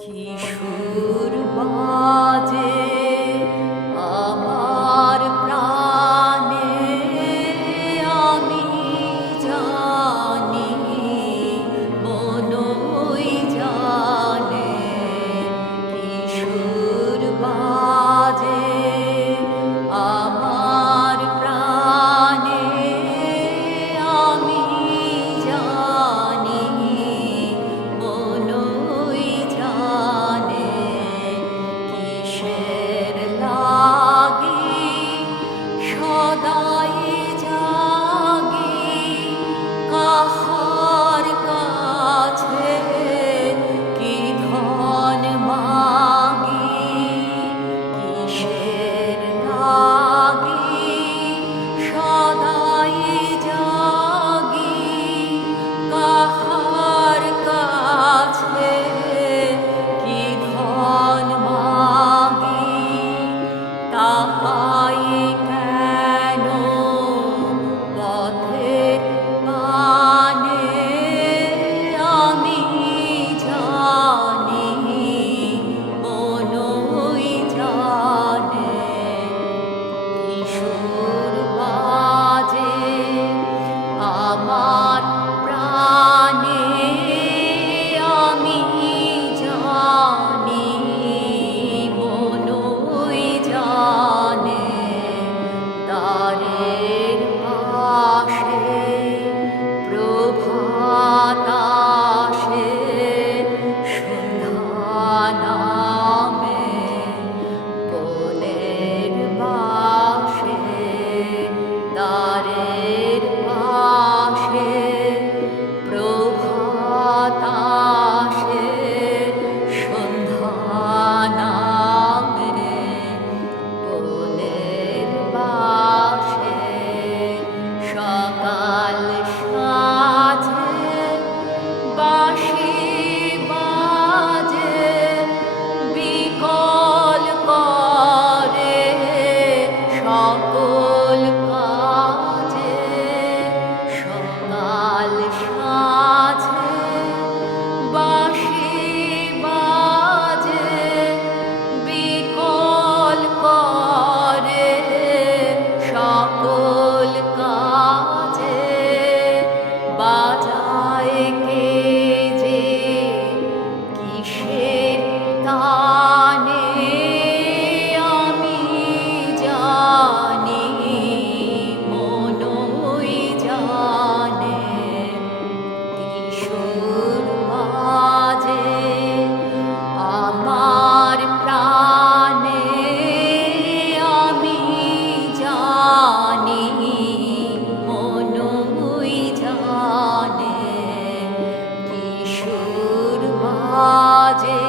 কিশোর বাজে? বাজে